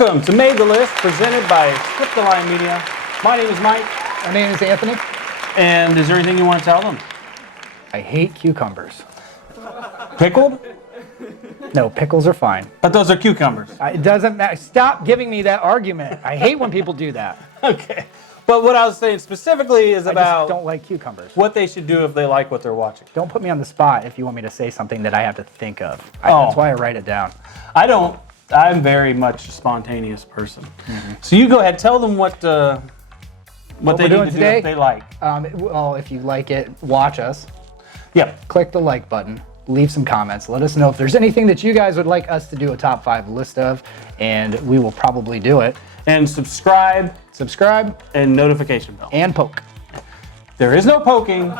Welcome to Made the List, presented by Fictional Media. My name is Mike. My name is Anthony. And is there anything you want to tell them? I hate cucumbers. Pickled? No, pickles are fine. But those are cucumbers. It doesn't matter. Stop giving me that argument. I hate when people do that. Okay. But what I was saying specifically is I about just don't like cucumbers. what they should do if they like what they're watching. Don't put me on the spot if you want me to say something that I have to think of. That's why I write it down. I don't. I'm very much a spontaneous person. Mm-hmm. So you go ahead, tell them what they we're need doing to today? do if they like. Well, if you like it, watch us. Yep. Click the like button. Leave some comments. Let us know if there's anything that you guys would like us to do a top 5 list of, and we will probably do it. And subscribe. Subscribe. And notification bell. And poke. There is no poking.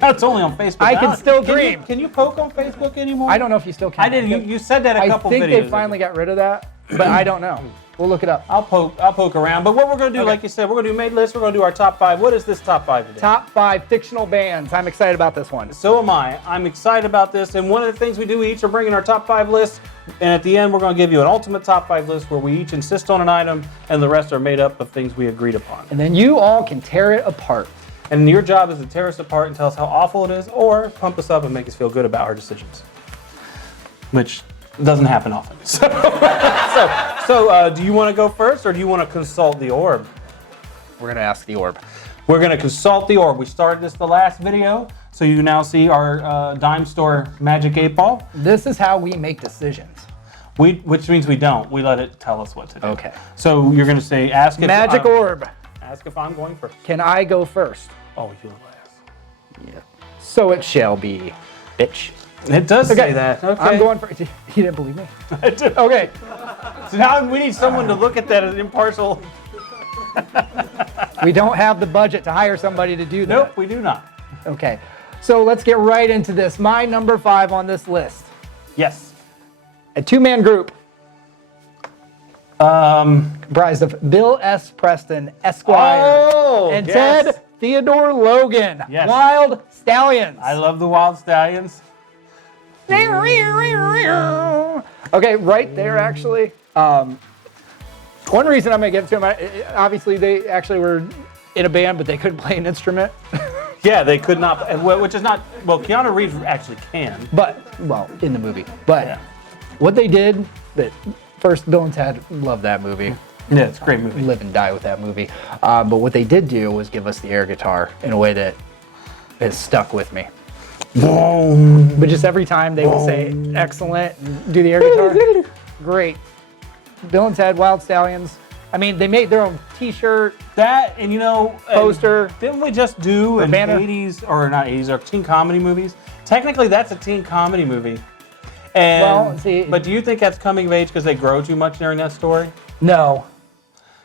That's only on Facebook. I can still dream. Can you poke on Facebook anymore? I don't know if you still can. I did. You said that a couple videos I think they finally got rid of that, but I don't know. We'll look it up. I'll poke around. But what we're going to do, like you said, we're going to do Made List. We're going to do our top 5. What is this top 5 today? Top 5 fictional bands. I'm excited about this one. So am I. I'm excited about this. And one of the things we do, we each are bringing our top 5 lists. And at the end, we're going to give you an ultimate top 5 list where we each insist on an item, and the rest are made up of things we agreed upon. And then you all can tear it apart. And your job is to tear us apart and tell us how awful it is, or pump us up and make us feel good about our decisions, which doesn't happen often. So do you want to go first, or do you want to consult the orb? We're going to ask the orb. We're going to consult the orb. We started this the last video, so you now see our dime store magic 8 ball. This is how we make decisions. Which means we don't. We let it tell us what to do. Okay. So you're going to say, ask if Magic orb. Ask if I'm going first. Can I go first? Oh, you last. Yeah. So it shall be, bitch. It does say that. Okay. I'm going first. You didn't believe me? I do. Okay. So now we need someone to look at that as impartial. We don't have the budget to hire somebody to do that. Nope, we do not. Okay. So let's get right into this. My number 5 on this list. Yes. A 2-man group. Comprised of Bill S. Preston, Esquire, and yes. Ted Theodore Logan. Yes. Wild Stallions. I love the Wild Stallions. Okay, right there, actually. One reason I'm going to give it to them, obviously they actually were in a band, but they couldn't play an instrument. Yeah, they could not, which is not, well, Keanu Reeves actually can. But, well, in the movie. But yeah. What they did, first, Bill and Ted love that movie. Yeah, it's a great movie. Live and die with that movie. But what they did do was give us the air guitar in a way that has stuck with me. Boom. But just every time they would say, excellent, and do the air guitar. Great. Bill and Ted, Wild Stallions. I mean, they made their own T-shirt. That, and poster. Didn't we just do an banner. 80s, or not 80s, or teen comedy movies? Technically, that's a teen comedy movie. And, Well, see- but do you think that's coming of age because they grow too much during that story? No.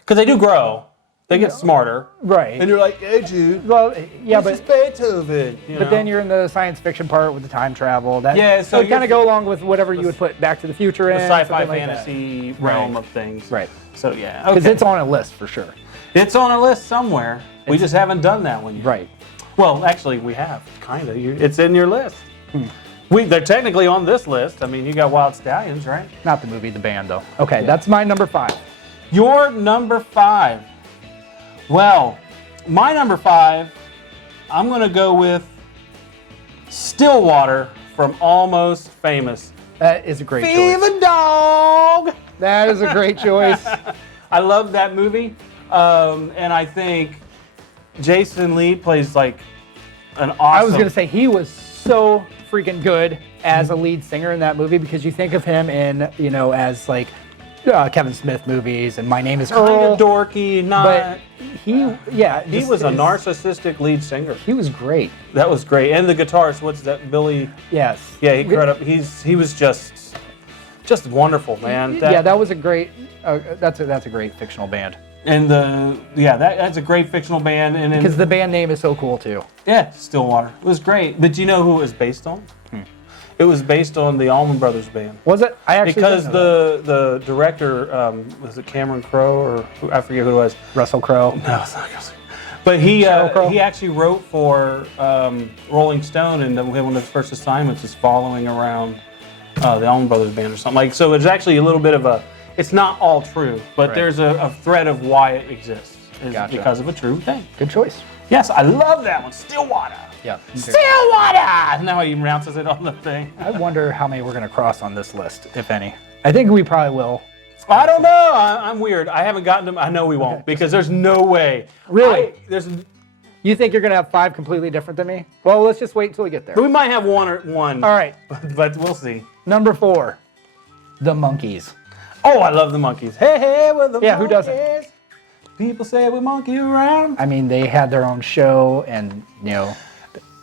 Because they do grow. They get smarter. Right. And you're like, hey, Jude. Well, yeah, This is but Beethoven. then you're in the science fiction part with the time travel. Yeah, so it kind of go along with whatever you would put Back to the Future in. the sci-fi something like fantasy that. realm Right. of things. Right. So yeah, Because okay. it's on a list for sure. It's on a list somewhere. We just haven't done that one yet. Right. Well, actually, we have, kind of. It's in your list. They're technically on this list. I mean, you got Wild Stallions, right? Not the movie, the band, though. Okay, that's my number 5. Your number 5. Well, my number 5, I'm going to go with Stillwater from Almost Famous. That is a great choice. Fever Dog! That is a great choice. I love that movie. And I think Jason Lee plays like an awesome... I was going to say, he was so freaking good as a lead singer in that movie because you think of him in, as like Kevin Smith movies and My Name is kind Earl. of dorky, not... But he was a narcissistic lead singer. He was great. That was great. And the guitarist, what's that, Billy? Yes. Yeah, he was just wonderful, man. That was a great, that's a great fictional band. And that's a great fictional band. And Because the band name is so cool too. Yeah, Stillwater. It was great. But do you know who it was based on? It was based on the Allman Brothers Band. Was it? I actually because didn't know that. the director was it Cameron Crowe or I forget who it was. Russell Crowe. No, it's not Russell. But he actually wrote for Rolling Stone, and one of his first assignments is following around the Allman Brothers Band or something like. So it's actually a little bit of a it's not all true, but Right. there's a thread of why it exists. Is Gotcha. because of a true thing. Good choice. Yes, I love that one. Stillwater. Yeah. Stillwater! Isn't that how he pronounces it on the thing? I wonder how many we're going to cross on this list, if any. I think we probably will. I don't know. I'm weird. I haven't gotten to. I know we won't because there's no way. Really? There's. You think you're going to have 5 completely different than me? Well, let's just wait until we get there. We might have one. All right. But we'll see. Number 4, the Monkees. Oh, I love the Monkees. Hey, with the Yeah, who Monkees. doesn't? People say we monkey around. I mean, they had their own show, and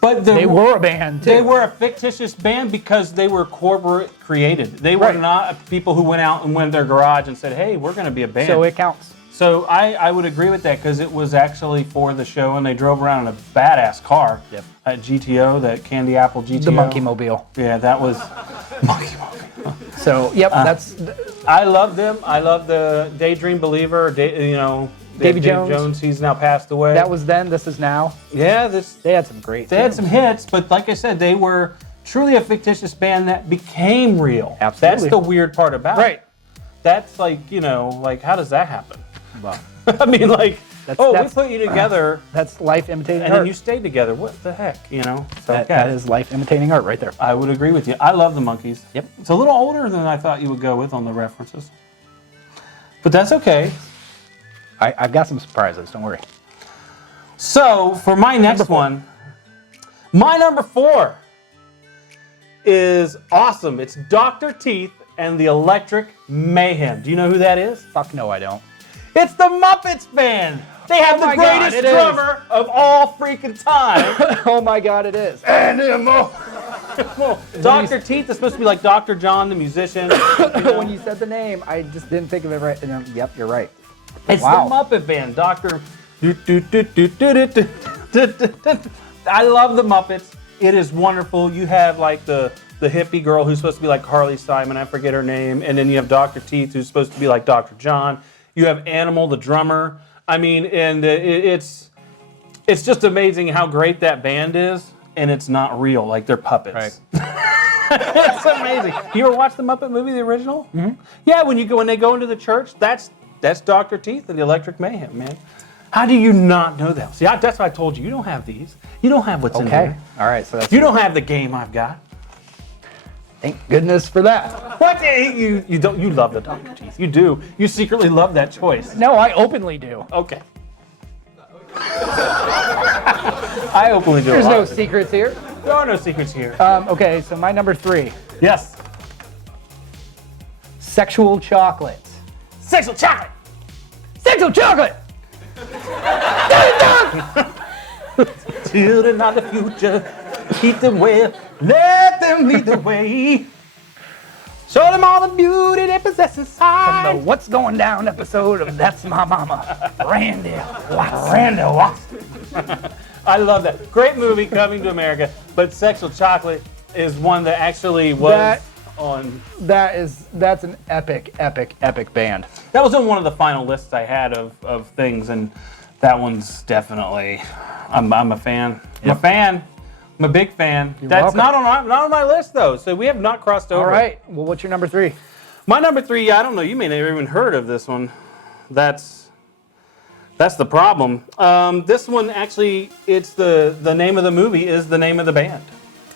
But they were a band too. They were a fictitious band because they were corporate created. They were Right. not people who went out and went to their garage and said, "Hey, we're going to be a band." So it counts. So I would agree with that because it was actually for the show, and they drove around in a badass car. Yep. At GTO, that Candy Apple GTO. The Monkey Mobile. Yeah, that was Monkey Mobile. So yep, that's I love them. I love the Daydream Believer. Davy Dave Jones. He's now passed away. that was then. This is now. Yeah, They had some great. They had tunes. some hits, but like I said, they were truly a fictitious band that became real. Absolutely. That's the weird part about Right. it. That's like, like how does that happen? Well, I mean, like, we that's- put you together that's life imitating and art. then you stayed together. What the heck, So that is life imitating art right there. I would agree with you. I love the Monkees. Yep. It's a little older than I thought you would go with on the references. But that's okay. I've got some surprises. Don't worry. So, for my next one, my number 4 is awesome. It's Dr. Teeth and the Electric Mayhem. Do you know who that is? Fuck no, I don't. It's the Muppets Band. They have Oh the my God, greatest it is. drummer of all freaking time. Oh my God, it is. Animal. Dr. Teeth is supposed to be like Dr. John, the musician. When you said the name, I just didn't think of it right. And then, yep, you're right. It's Wow. the Muppet Band, Dr. I love the Muppets. It is wonderful. You have like the hippie girl who's supposed to be like Carly Simon, I forget her name, and then you have Dr. Teeth who's supposed to be like Dr. John. You have Animal, the drummer. I mean, and it's just amazing how great that band is, and it's not real, like they're puppets. Right. It's amazing. You ever watch the Muppet movie, the original? Mm-hmm. Yeah, when they go into the church, that's Dr. Teeth and the Electric Mayhem, man. How do you not know that? See, that's why I told you. You don't have these. You don't have what's in Okay. here. All right. So that's. You don't have the game I've got. Thank goodness for that. What? You don't? You love the Dr. Teeth. You do. You secretly love that choice. No, I openly do. Okay. I openly do. There's a lot. no secrets here. There are no secrets here. Okay, so my number 3, Yes. sexual chocolates. Sexual chocolate. Sexual chocolate. Children of the future, keep them well, let them lead the way. Show them all the beauty they possess inside. The What's Going Down episode of That's My Mama, Randy Watson. Randall Watson. I love that. Great movie, Coming to America, but Sexual Chocolate is one that actually was That- on. That's an epic band. That was on one of the final lists I had of things, and that one's definitely. I'm a fan. I'm a fan. I'm a big fan. That's welcome. not on my list though, so we have not crossed over. All right. Well, what's your number 3? My number 3, I don't know. You may never even heard of this one. That's the problem. This one actually, it's the name of the movie is the name of the band.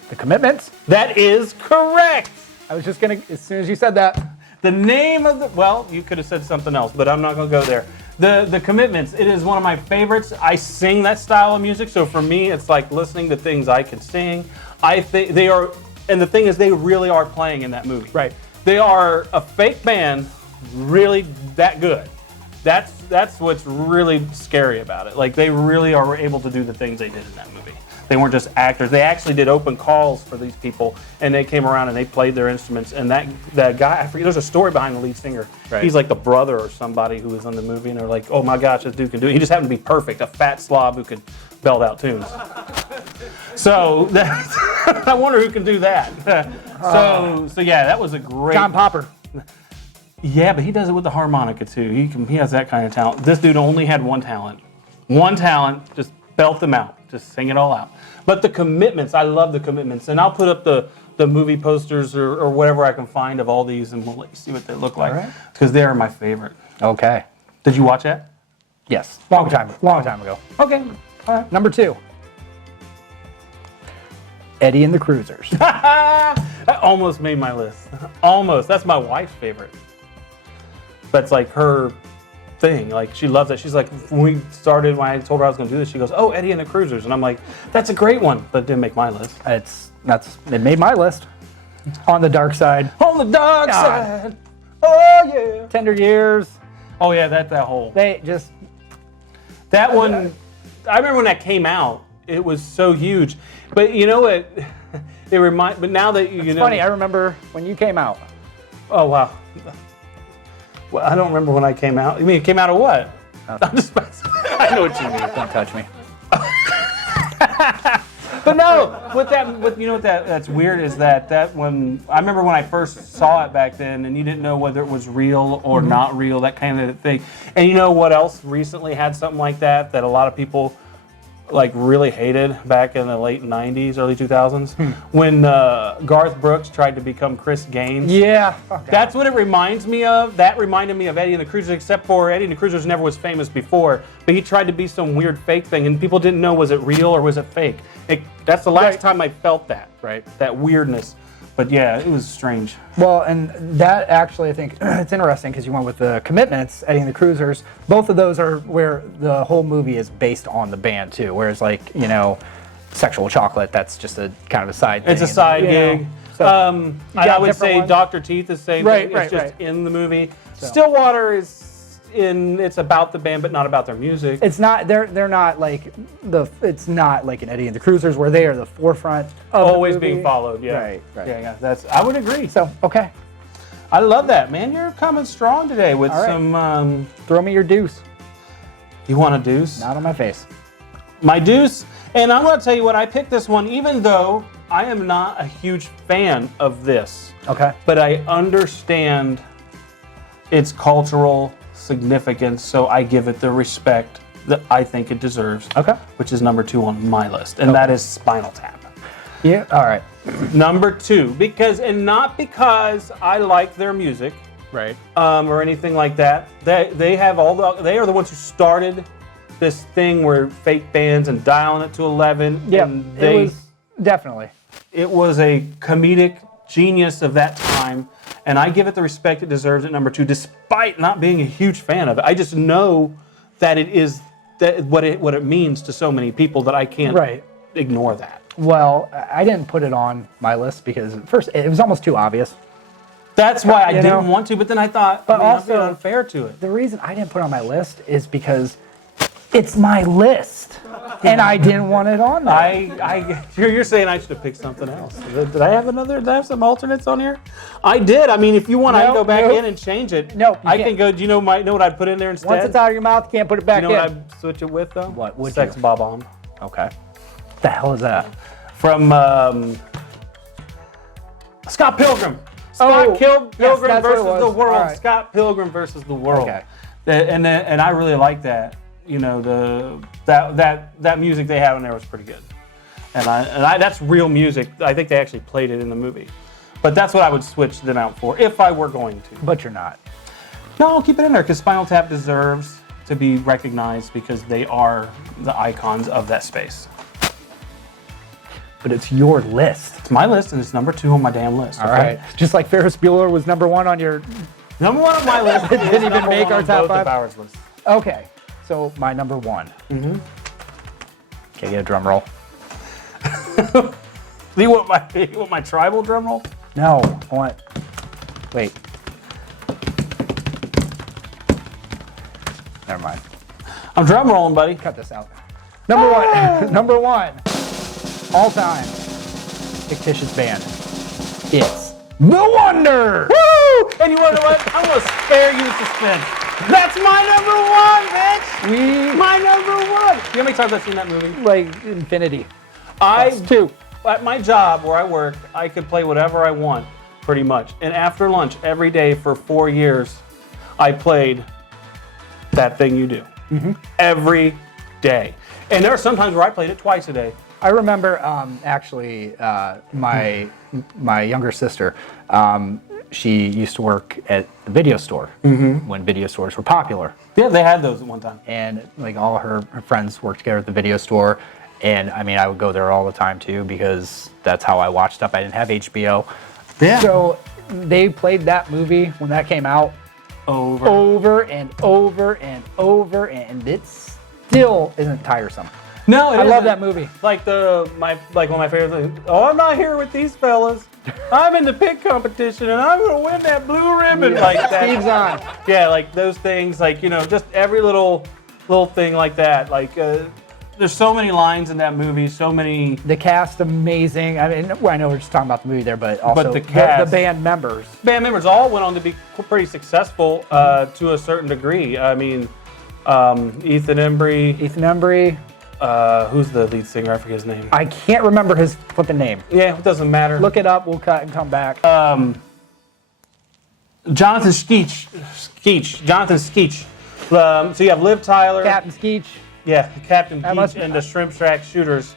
The Commitments. That is correct. I was just gonna, as soon as you said that. The name of the, well, you could have said something else, but I'm not going to go there. The Commitments, it is one of my favorites. I sing that style of music, so for me, it's like listening to things I can sing. I think they are, and the thing is, they really are playing in that movie. Right. They are a fake band, really that good. That's what's really scary about it. Like, they really are able to do the things they did in that movie. They weren't just actors. They actually did open calls for these people, and they came around and they played their instruments. And that guy, I forget, there's a story behind the lead singer. Right. He's like the brother or somebody who was in the movie, and they're like, oh my gosh, this dude can do it. He just happened to be perfect, a fat slob who could belt out tunes. So I wonder who can do that. So yeah, that was a great. John Popper. Yeah, but he does it with the harmonica too. He has that kind of talent. This dude only had one talent. Just belt them out. Just sing it all out. But the Commitments, I love the Commitments. And I'll put up the the movie posters or whatever I can find of all these, and we'll let you see what they look like. All right. Because they are my favorite. Okay. Did you watch that? Yes. Long time ago. Okay. All right. Number 2. Eddie and the Cruisers. That almost made my list. Almost. That's my wife's favorite. That's like her thing. Like, she loves it. She's like, when I told her I was going to do this, she goes, "Oh, Eddie and the Cruisers." And I'm like, that's a great one, but it didn't make my list. It made my list. On the dark side. On the dark side. Oh, yeah. Tender Years. Oh, yeah, that whole. That one, I remember when that came out, it was so huge. But you know what? But now that you know. It's funny, I remember when you came out. Oh, wow. Well, I don't remember when I came out. You mean it came out of what? I'm just, I know what you mean. Don't touch me. But no, you know what that's weird is that when I remember when I first saw it back then, and you didn't know whether it was real or not real, that kind of thing. And you know what else recently had something like that a lot of people like really hated back in the late 90s, early 2000s, when Garth Brooks tried to become Chris Gaines. Yeah. That's what it reminds me of. That reminded me of Eddie and the Cruisers, except for Eddie and the Cruisers never was famous before, but he tried to be some weird fake thing, and people didn't know, was it real or was it fake? That's the last time I felt that, right? That weirdness. But yeah, it was strange. Well, and that actually, I think, it's interesting because you went with the Commitments, Eddie and the Cruisers. Both of those are where the whole movie is based on the band, too. Whereas, like, Sexual Chocolate, that's just a kind of a side thing. It's a side gig. So, I would say ones. Dr. Teeth is saying it's just in the movie. So. Stillwater is it's about the band, but not about their music. It's not. They're not like it's not like an Eddie and the Cruisers where they are the forefront of always the movie. being followed. Yeah. Right. Yeah. I would agree. So okay. I love that, man. You're coming strong today with right. some. Throw me your deuce. You want a deuce? Not on my face. My deuce, and I'm going to tell you what, I picked this one, even though I am not a huge fan of this. Okay. But I understand its cultural significance, so I give it the respect that I think it deserves. Okay. Which is number 2 on my list, and that is Spinal Tap. Yeah. All right. Number 2, not because I like their music, right, or anything like that. They are the ones who started this thing where fake bands and dialing it to 11. Yeah. And it was definitely. It was a comedic genius of that time. And I give it the respect it deserves at number 2, despite not being a huge fan of it. I just know that it is what it means to so many people that I can't ignore that. Well, I didn't put it on my list because first it was almost too obvious. That's why I didn't want to, but then I thought, but also not unfair to it. The reason I didn't put it on my list is because it's my list, and I didn't want it on there. You're saying I should have picked something else. Did I have some alternates on here? I did. I mean, if you want, I can go back in and change it. No, I can go. Do you know what I'd put in there instead? Once it's out of your mouth, you can't put it back in. You know what I'd switch it with though? What would Sex you? Bob-omb. Okay. What the hell is that? From Scott Pilgrim. Pilgrim versus the World. Right. Scott Pilgrim versus the World. Okay. And I really like that. That music they had on there was pretty good. And that's real music. I think they actually played it in the movie. But that's what I would switch them out for if I were going to. But you're not. No, I'll keep it in there because Spinal Tap deserves to be recognized because they are the icons of that space. But it's your list. It's my list, and it's number 2 on my damn list. All right. Just like Ferris Bueller was number 1 on your... Number 1 on my list. Didn't even make our top 5. Bowers list. Okay. So my number 1. Mm-hmm. Okay, get a drum roll. You want my tribal drum roll? No, I want... Wait. Never mind. I'm drum rolling, buddy. Cut this out. Number 1. Number 1. All time. Fictitious band. It's The Wonder! Woo! And you want to know what? I'm going to spare you suspense. That's my number 1, bitch! My number 1! You know how many times I've seen that movie? Like infinity. Two. At my job where I work, I could play whatever I want, pretty much. And after lunch, every day for 4 years, I played That Thing You Do. Mm-hmm. Every day. And there are some times where I played it twice a day. I remember actually my younger sister. She used to work at the video store when video stores were popular. Yeah, they had those at one time. And like all her friends worked together at the video store. And I mean, I would go there all the time too because that's how I watched stuff. I didn't have HBO. Yeah. So they played that movie when that came out over and over and over, and it still isn't tiresome. No, I love that movie. Like one of my favorite things. Oh, I'm not here with these fellas. I'm in the pig competition and I'm gonna win that blue ribbon like that. Steve's on. Yeah, like those things, like just every little thing like that. Like there's so many lines in that movie, so many. The cast amazing. I mean, well, I know we're just talking about the movie there, but also the cast, the band members. Band members all went on to be pretty successful to a certain degree. I mean, Ethan Embry. Who's the lead singer? I forget his name. I can't remember his flipping name. Yeah, it doesn't matter. Look it up. We'll cut and come back. Jonathan Skeech. Jonathan Skeech. So you have Liv Tyler. Captain Skeech. Yeah, Captain Peach and the Shrimp Shack Shooters.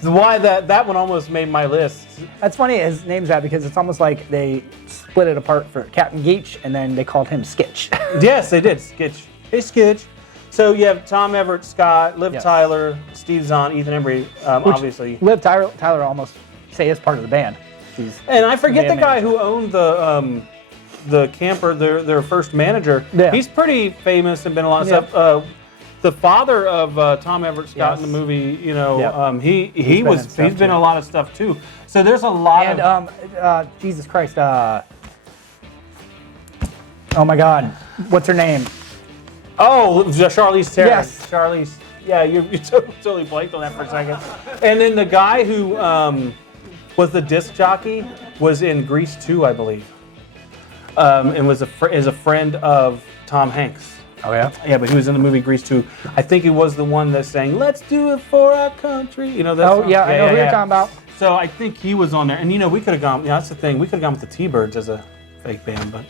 Why that one almost made my list. That's funny his name's that because it's almost like they split it apart for Captain Geach and then they called him Skitch. Yes, they did. Skitch. Hey, Skitch. So you have Tom Everett Scott, Liv Tyler, Steve Zahn, Ethan Embry, obviously. Liv Tyler almost say is part of the band. And I forget the guy who owned the camper, their first manager. Yeah. He's pretty famous and been a lot of stuff. The father of Tom Everett Scott in the movie, he's been in a lot of stuff too. So there's a lot of Jesus Christ, oh my God, what's her name? Oh, Charlize Theron. Yes, Charlize. Yeah, you totally blanked on that for a second. And then the guy who was the disc jockey was in Grease 2, I believe, and is a friend of Tom Hanks. Oh yeah. Yeah, but he was in the movie Grease 2. I think he was the one that sang "Let's Do It for Our Country." You know that song? I know who you're talking about. So I think he was on there, and we could have gone. Yeah, that's the thing. We could have gone with the T-Birds as a fake band, but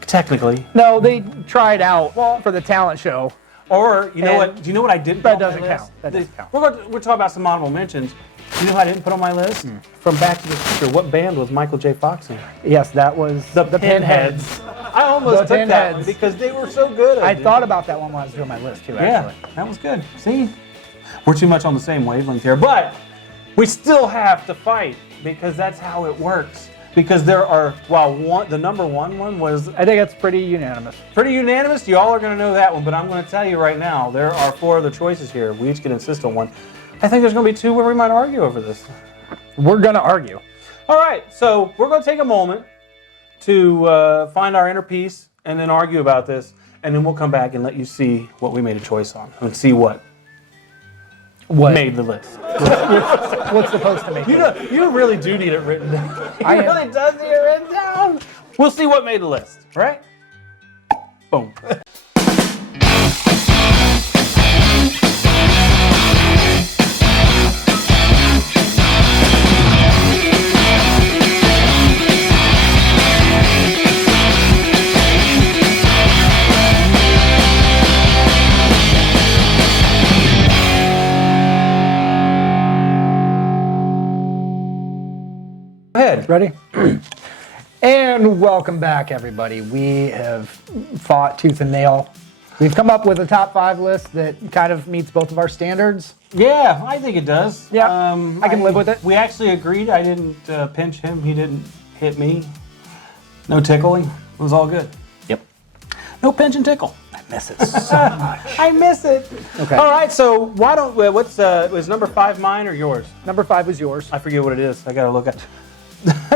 technically, no, they tried out for the talent show. Or you know what? Do you know what I didn't? That doesn't count. That doesn't count. We're talking about some honorable mentions. You know who I didn't put on my list? From Back to the Future. What band was Michael J. Fox in? Yes, that was the Pinheads. I almost took that one because they were so good. I thought about that one when I was doing my list too, actually. Yeah, that was good. See? We're too much on the same wavelength here. But we still have to fight because that's how it works. Because there are, the number one was... I think that's pretty unanimous. Pretty unanimous? Y'all are going to know that one, but I'm going to tell you right now, there are 4 other choices here. We each can insist on one. I think there's going to be 2 where we might argue over this. We're going to argue. All right, so we're going to take a moment to find our inner peace and then argue about this, and then we'll come back and let you see what we made a choice on and see what made the list. What's supposed to make it? You really do need it written down. He really does need it written down. We'll see what made the list, right? Boom. Ahead. Ready? And welcome back, everybody. We have fought tooth and nail. We've come up with a top 5 list that kind of meets both of our standards. Yeah, I think it does. Yeah, I can live with it. We actually agreed. I didn't pinch him. He didn't hit me. No tickling. It was all good. Yep. No pinch and tickle. I miss it so much. I miss it. Okay. All right, so why don't was number 5 mine or yours? Number 5 was yours. I forget what it is. I gotta look at.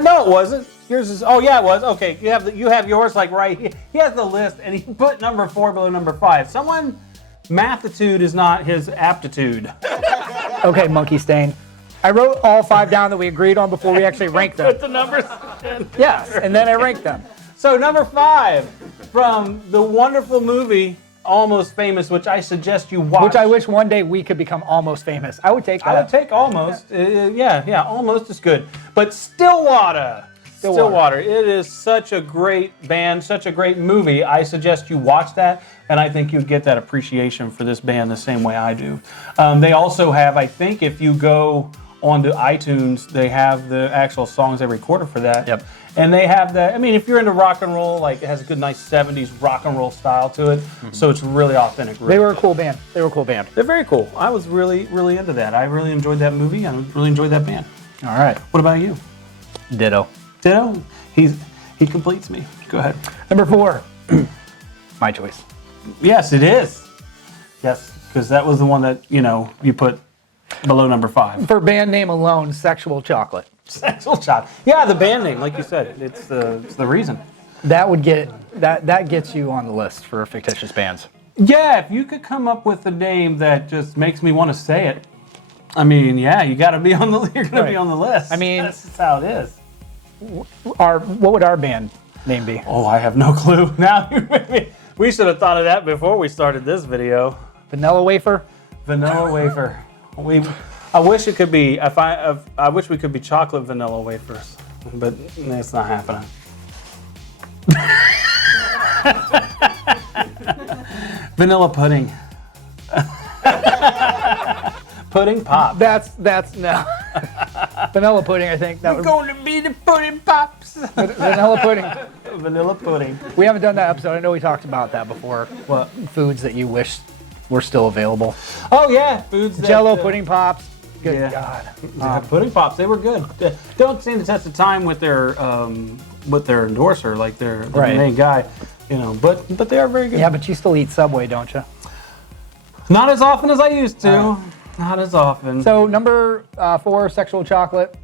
No, it wasn't. Yours is. Oh yeah, it was. Okay, you have yours like right here. He has the list, and he put number 4 below number 5. Someone, mathitude is not his aptitude. Okay, Monkey Stain. I wrote all 5 down that we agreed on before we actually ranked them. Put the numbers. Yes, and then I ranked them. So number 5 from the wonderful movie Almost Famous, which I suggest you watch. Which I wish one day we could become almost famous. I would take that. I would take almost. Yeah, almost is good. But Stillwater. Stillwater. It is such a great band, such a great movie. I suggest you watch that, and I think you'd get that appreciation for this band the same way I do. They also have, I think, if you go onto iTunes, they have the actual songs they recorded for that. Yep. And they have that. I mean, if you're into rock and roll, like it has a good, nice '70s rock and roll style to it. So it's really authentic. Really They were a cool band. They're very cool. I was really, really into that. I really enjoyed that movie. I really enjoyed that band. All right. What about you? Ditto. Ditto. He completes me. Go ahead. Number 4. My choice. Yes, it is. Yes, because that was the one that you put below number 5. For band name alone, Sexual Chocolate. Sexual Child. Yeah, the band name, like you said, it's the reason. That would get that gets you on the list for fictitious bands. Yeah, if you could come up with a name that just makes me want to say it, I mean, yeah, you got to be on the. You're going to be on the list. I mean, that's just how it is. What would our band name be? Oh, I have no clue. Now we should have thought of that before we started this video. Vanilla Wafer. Vanilla wafer. I wish it could be. I wish we could be chocolate vanilla wafers, but it's not happening. Vanilla pudding. Pudding pop. That's no. Vanilla pudding, I think. We're going to be the pudding pops. Vanilla pudding. Vanilla pudding. We haven't done that episode. I know we talked about that before. What? Foods that you wish were still available. Oh yeah, foods. Jello pudding pops. Good yeah. God. Pudding pops. They were good. Don't stand the test of time with their endorser, like their main guy. But they are very good. Yeah, but you still eat Subway, don't you? Not as often as I used to. Not as often. So number 4, Sexual Chocolate.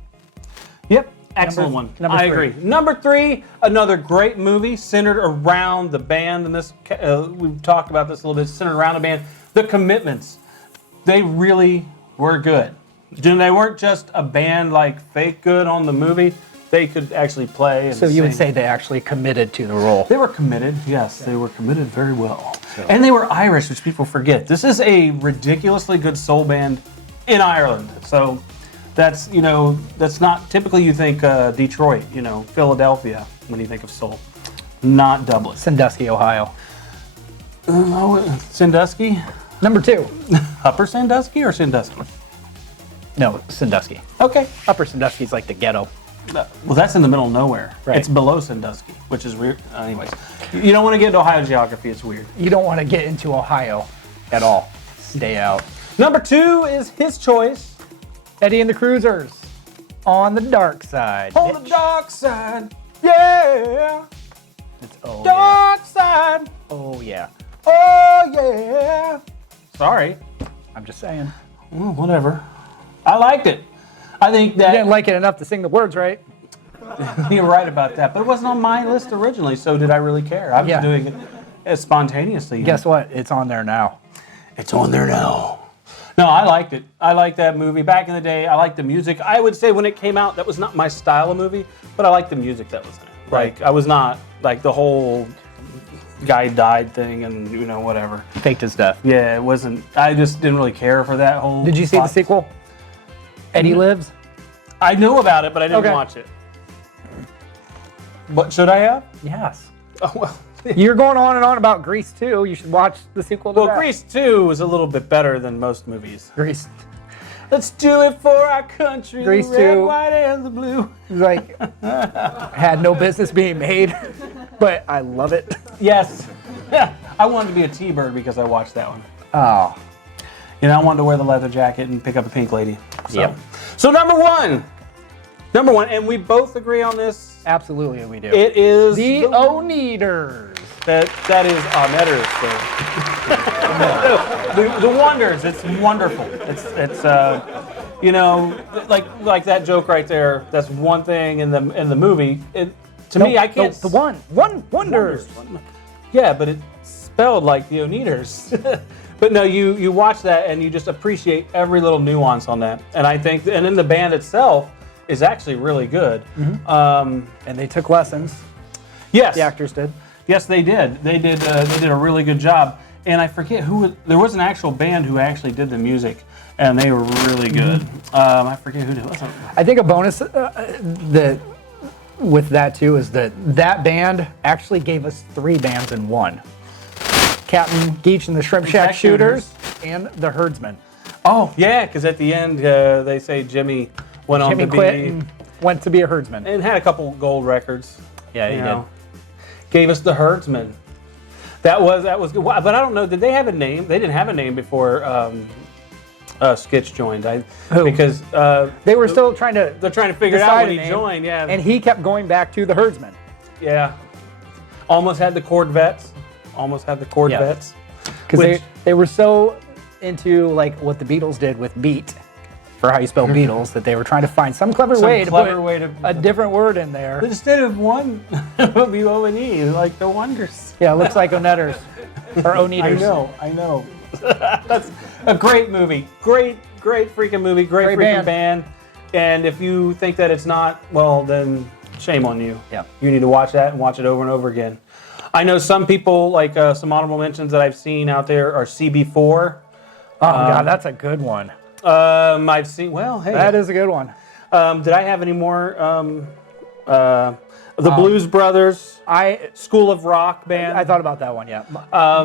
Yep, excellent one. Number 3. I agree. Number 3, another great movie centered around the band, and this we've talked about this a little bit. Centered around the band, The Commitments. They really were good. They weren't just a band like fake good on the movie. They could actually play. And so you sing. would say they actually committed to the role. They were committed, yes. They were committed very well. So. And they were Irish, which people forget. This is a ridiculously good soul band in Ireland. So that's not, typically you think Detroit, Philadelphia when you think of soul. Not Dublin. Sandusky, Ohio. Sandusky? Number 2. Upper Sandusky or Sandusky? No, Sandusky. Okay. Upper Sandusky is like the ghetto. Well, that's in the middle of nowhere. Right. It's below Sandusky, which is weird. Anyways, you don't want to get into Ohio geography. It's weird. You don't want to get into Ohio at all. Stay out. Number 2 is his choice. Eddie and the Cruisers. On the dark side. On the dark side. Yeah. It's dark side. Oh, yeah. Oh, yeah. Sorry. I'm just saying. Well, whatever. I liked it. I think that... You didn't like it enough to sing the words, right? You're right about that. But it wasn't on my list originally, so did I really care? I was doing it spontaneously. Guess what? It's on there now. It's on there now. No, I liked it. I liked that movie. Back in the day, I liked the music. I would say when it came out, that was not my style of movie, but I liked the music that was in it. Right. Like, I was not, like, the whole guy died thing and, whatever. Faked his death. Yeah, it wasn't, I just didn't really care for that whole Did you see the sequel? Eddie Lives? I knew about it, but I didn't watch it. But should I have? Yes. Oh, well. You're going on and on about Grease 2. You should watch the sequel to that. Well, Grease 2 is a little bit better than most movies. Grease. Let's do it for our country. Grease the red, 2. white, and the blue. Like, had no business being made, but I love it. Yes. I wanted to be a T-Bird because I watched that one. Oh. I wanted to wear the leather jacket and pick up a pink lady. So. Yep. So number one, and we both agree on this. Absolutely, we do. It is the Oneaters. That is Oneaters. The Wonders. It's wonderful. It's like that joke right there. That's one thing in the movie. To me, I can't. The one Wonders. Yeah, but it's spelled like the Oneaters. But no, you watch that and you just appreciate every little nuance on that. And I think, and then the band itself is actually really good. Mm-hmm. And they took lessons. Yes, the actors did. Yes, they did. They did a really good job. And I forget who. There was an actual band who actually did the music, and they were really good. I forget who it was. I think a bonus that with that too is that band actually gave us 3 bands in one. Captain Geach and the Shrimp Shack Shooters and the Herdsmen. Oh, yeah, because at the end, they say Jimmy went on to quit be... and went to be a herdsman. And had a couple gold records. Yeah, he did. Gave us the Herdsman. That was good. But I don't know, did they have a name? They didn't have a name before Skitch joined. Who? Because They were still trying to they're trying to figure it out decide when a he name, joined. Yeah, and he kept going back to the Herdsman. yeah. Almost had the Corvettes. Almost had the Corvettes. Because they were so into like what the Beatles did with beat, for how you spell Beatles, that they were trying to find some clever way to put a different word in there. Instead of one, it would be O-N-E, like the Wonders. Yeah, it looks like Onetters or Oneaters. I know. That's a great movie. Great freaking movie. Great freaking band. And if you think that it's not, well, then shame on you. Yeah. You need to watch that and watch it over and over again. I know some people, like some honorable mentions that I've seen out there are CB4. Oh, God, that's a good one. I've seen, well, hey. That is a good one. Did I have any more? The Blues Brothers, School of Rock band. I thought about that one, yeah.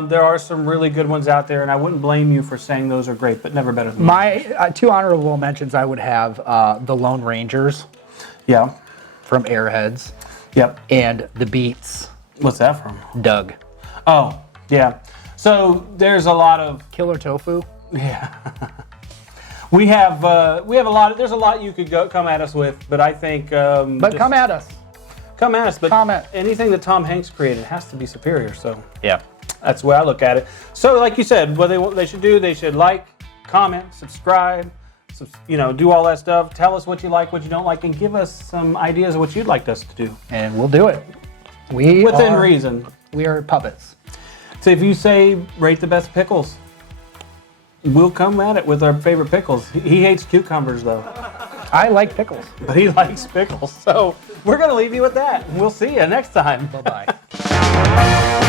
There are some really good ones out there, and I wouldn't blame you for saying those are great, but never better than my 2 honorable mentions I would have the Lone Rangers. Yeah. From Airheads. Yep. And the Beats. What's that from? Doug. Oh, yeah. So there's a lot of Killer Tofu. Yeah. we have a lot of, there's a lot you could come at us with, but I think but come at us. Come at us, but comment. Anything that Tom Hanks created has to be superior, so yeah. That's the way I look at it. So like you said, what they should do, they should like, comment, subscribe, do all that stuff. Tell us what you like, what you don't like, and give us some ideas of what you'd like us to do. And we'll do it. Within reason. We are puppets. So if you say rate the best pickles, we'll come at it with our favorite pickles. He hates cucumbers though. I like pickles. But he likes pickles. So we're going to leave you with that. We'll see you next time. Bye-bye.